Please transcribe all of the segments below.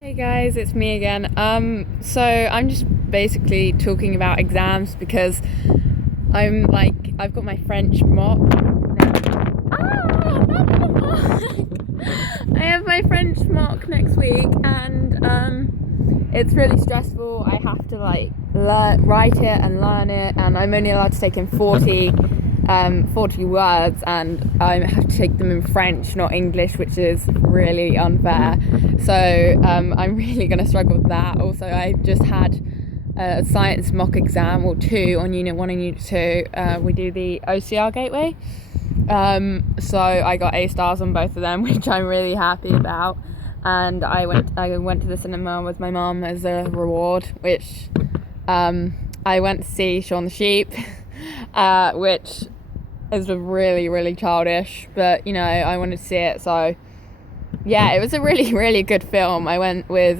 Hey guys, it's me again. So I'm just basically talking about exams because I've got my French mock. I have my French mock next week, and it's really stressful. I have to write it and learn it, and I'm only allowed to take in 40 words, and I have to take them in French, not English, which is really unfair. So I'm really going to struggle with that. Also, I just had a science mock exam, or two, on Unit 1 and Unit 2. We do the OCR Gateway. So I got A stars on both of them, which I'm really happy about. And I went to the cinema with my mum as a reward, which I went to see Shaun the Sheep, which is really, really childish, but I wanted to see it, so yeah, it was a really, really good film. I went with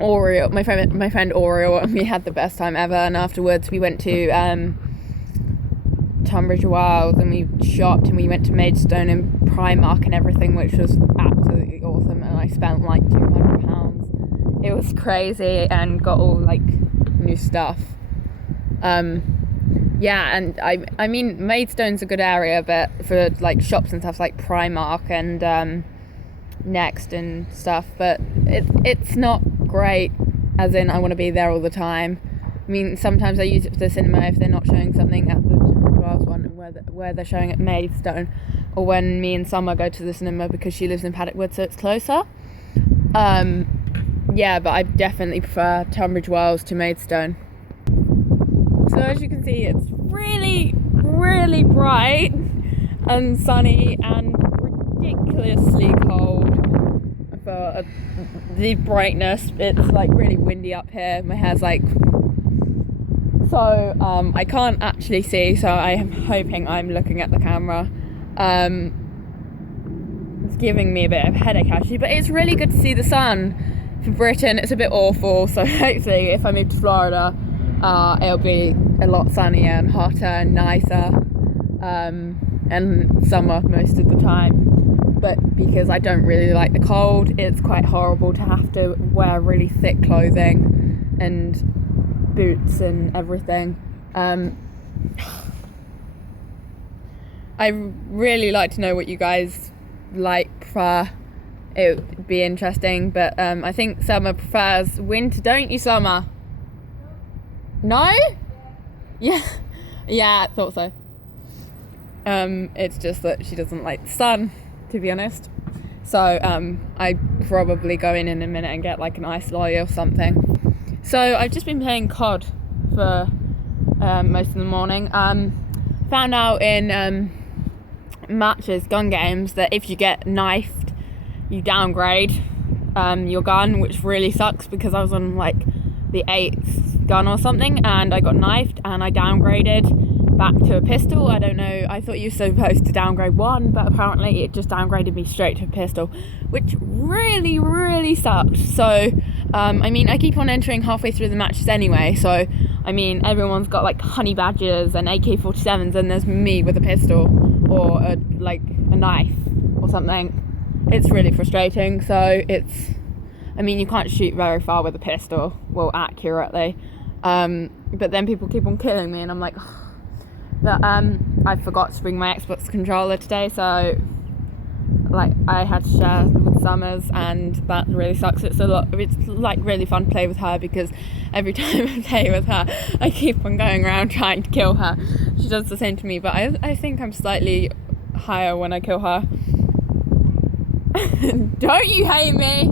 Oreo, my friend Oreo, and we had the best time ever. And afterwards we went to Tunbridge Wells, and we shopped, and we went to Maidstone and Primark and everything, which was absolutely awesome. And I spent like £200. It was crazy, and got all new stuff. Yeah, and I mean Maidstone's a good area, but for shops and stuff like Primark and Next and stuff, but it's not great, as in I want to be there all the time. I mean, sometimes I use it for the cinema if they're not showing something at the Tunbridge one where they're showing at Maidstone, or when me and Summer go to the cinema because she lives in Paddockwood, so it's closer. Yeah, but I definitely prefer Tunbridge Wells to Maidstone. So as you can see, it's really, really bright and sunny and ridiculously cold for the brightness. It's really windy up here. My hair's so I can't actually see, so I am hoping I'm looking at the camera. It's giving me a bit of a headache actually, but it's really good to see the sun. For Britain, it's a bit awful, so hopefully if I move to Florida, it'll be a lot sunnier and hotter and nicer, and summer most of the time. But because I don't really like the cold, it's quite horrible to have to wear really thick clothing and boots and everything. I really like to know what you guys prefer. It would be interesting, but I think Summer prefers winter, don't you, Summer? No? Yeah, I thought so. It's just that she doesn't like the sun, to be honest. So I'd probably go in a minute and get an ice lolly or something. So I've just been playing COD for most of the morning. Found out in matches, gun games, that if you get knifed, you downgrade your gun, which really sucks because I was on the 8th gun or something, and I got knifed and I downgraded back to a pistol. I don't know, I thought you were supposed to downgrade one, but apparently it just downgraded me straight to a pistol, which really, really sucked. So I mean, I keep on entering halfway through the matches anyway, so I mean, everyone's got honey badgers and AK-47s, and there's me with a pistol or a knife or something. It's really frustrating. So I mean, you can't shoot very far with a pistol, well, accurately, but then people keep on killing me, and I'm like, ugh. But I forgot to bring my Xbox controller today, so I had to share with Summers, and that really sucks. It's really fun to play with her, because every time I play with her, I keep on going around trying to kill her. She does the same to me, but I think I'm slightly higher when I kill her. Don't you hate me?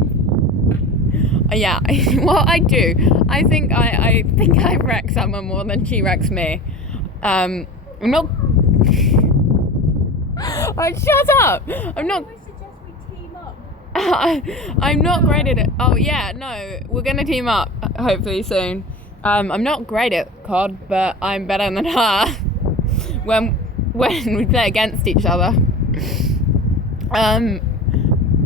Yeah, well, I do. I think I wreck Summer more than she wrecks me. I'm not. Oh, shut up! I'm not. I suggest we team up. I'm not great at it. Oh yeah, no, we're gonna team up hopefully soon. I'm not great at COD, but I'm better than her when we play against each other.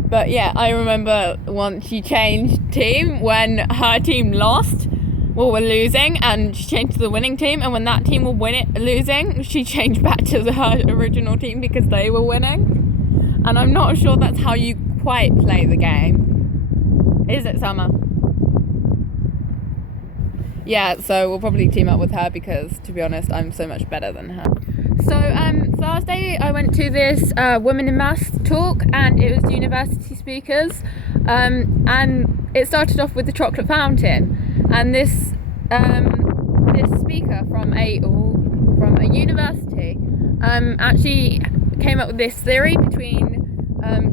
But yeah, I remember once she changed team when her team lost. Well, we're losing, and she changed to the winning team, and when that team were losing, she changed back to her original team because they were winning. And I'm not sure that's how you quite play the game. Summer. Yeah, so we'll probably team up with her because, to be honest, I'm so much better than her. So Thursday I went to this Women in Maths talk, and it was university speakers, and it started off with the chocolate fountain, and this speaker from a university actually came up with this theory between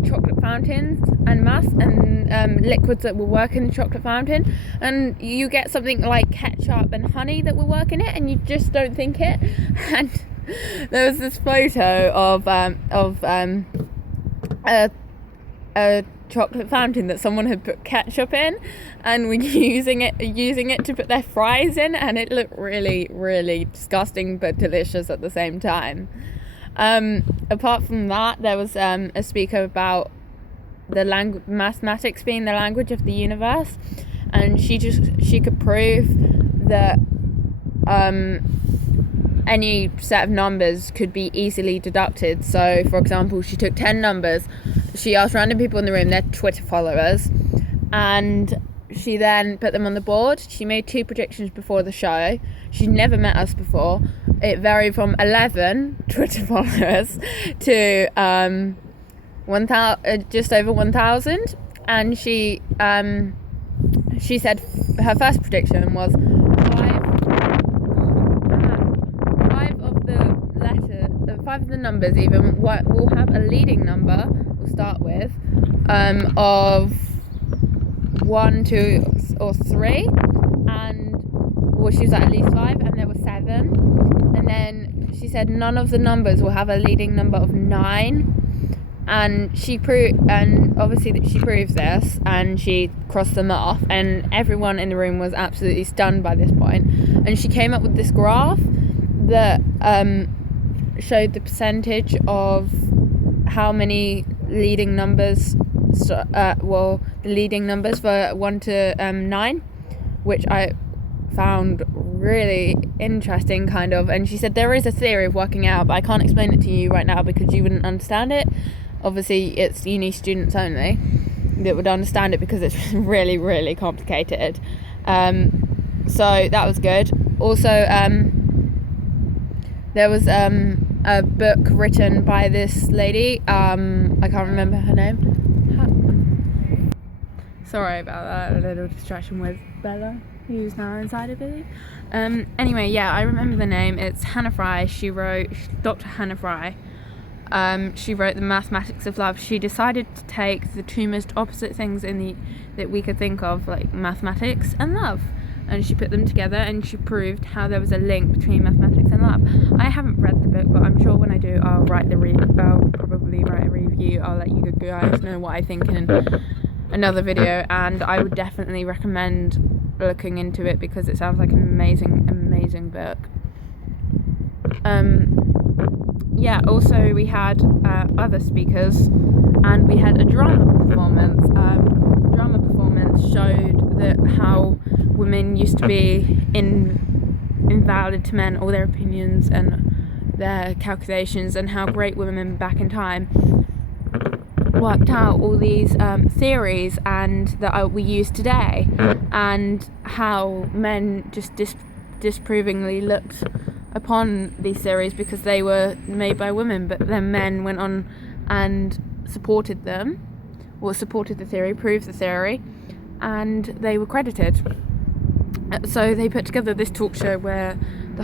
chocolate fountains and maths, and liquids that will work in the chocolate fountain, and you get something like ketchup and honey that will work in it, and you just don't think it. And there was this photo of a chocolate fountain that someone had put ketchup in and were using it to put their fries in, and it looked really, really disgusting but delicious at the same time. Apart from that, there was a speaker about the mathematics being the language of the universe, and she could prove that any set of numbers could be easily deducted. So, for example, she took 10 numbers, she asked random people in the room, their Twitter followers, and she then put them on the board. She made 2 predictions before the show. She'd never met us before. It varied from 11 Twitter followers to just over 1,000. And she said her first prediction was five of the numbers even will have a leading number. We'll start with of 1, 2, or 3, and she was at least 5, and there were 7, and then she said none of the numbers will have a leading number of 9, and she proved this, and she crossed them off, and everyone in the room was absolutely stunned by this point. And she came up with this graph that showed the percentage of how many leading numbers, the leading numbers for 1 to 9, which I found really interesting, kind of. And she said there is a theory of working out, but I can't explain it to you right now because you wouldn't understand it. Obviously, it's uni students only that would understand it because it's really, really complicated. So that was good. Also, there was a book written by this lady. I can't remember her name. Sorry about that. A little distraction with Bella, who's now inside, I believe. Anyway, yeah, I remember the name. It's Hannah Fry. She wrote Dr. Hannah Fry. She wrote The Mathematics of Love. She decided to take the 2 most opposite things that we could think of, like mathematics and love, and she put them together, and she proved how there was a link between mathematics and love. I haven't read the book, but I'm sure when I do, I'll probably write a review. I'll let you guys know what I think in another video, and I would definitely recommend looking into it because it sounds like an amazing book. Yeah, also we had other speakers, and we had a drama performance. Drama performance showed that how women used to be invalid to men, all their opinions and their calculations, and how great women back in time worked out all these theories and that we use today, and how men just disapprovingly looked upon these theories because they were made by women, but then men went on and supported them, or supported the theory, proved the theory, and they were credited. So they put together this talk show where the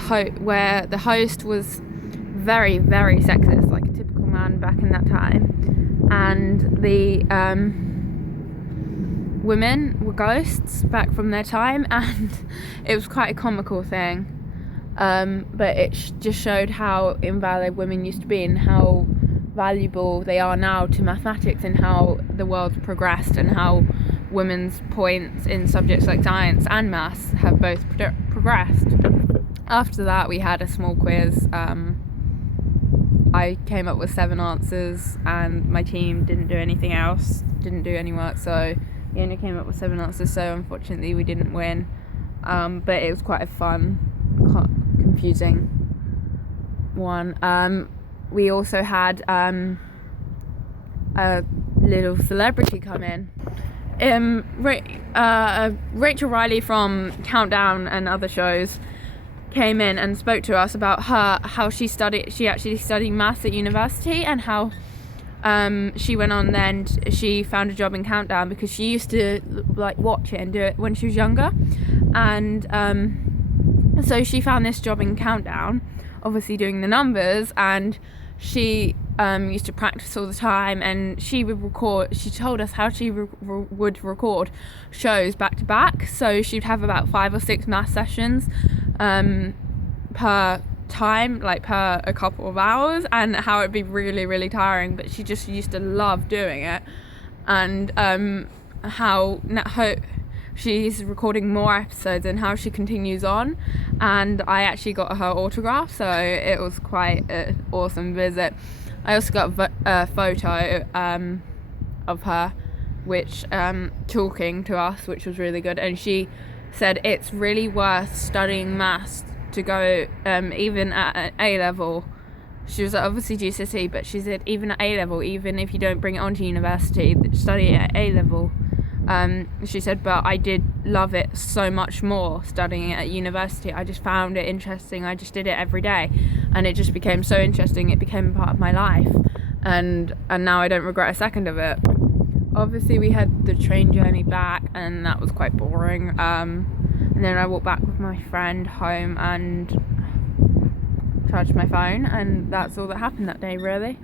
host was very, very sexist, like a typical man back in that time, and the women were ghosts back from their time, and it was quite a comical thing. But it just showed how invalid women used to be and how valuable they are now to mathematics, and how the world's progressed, and how women's points in subjects like science and maths have both progressed. After that, we had a small quiz. I came up with 7 answers, and my team didn't do anything else, didn't do any work, so we only came up with 7 answers, so unfortunately we didn't win. But it was quite a fun, confusing one. We also had a little celebrity come in. Rachel Riley from Countdown and other shows came in and spoke to us about how she actually studied maths at university, and how she went on then she found a job in Countdown because she used to like watch it and do it when she was younger, and so she found this job in Countdown, obviously doing the numbers, and she used to practice all the time, and she told us how she would record shows back to back, so she'd have about 5 or 6 math sessions per time, like per a couple of hours, and how it'd be really, really tiring, but she just used to love doing it, and how she's recording more episodes and how she continues on, and I actually got her autograph, so it was quite an awesome visit. I also got a photo of her which talking to us, which was really good, and she said it's really worth studying maths to go even at an A level. She was obviously GCSE, but she said even at A level, even if you don't bring it on to university, study it at A level. She said, but I did love it so much more studying it at university. I just found it interesting. I just did it every day, and it just became so interesting. It became part of my life, and now I don't regret a second of it. Obviously, we had the train journey back, and that was quite boring. And then I walked back with my friend home and charged my phone, and that's all that happened that day, really.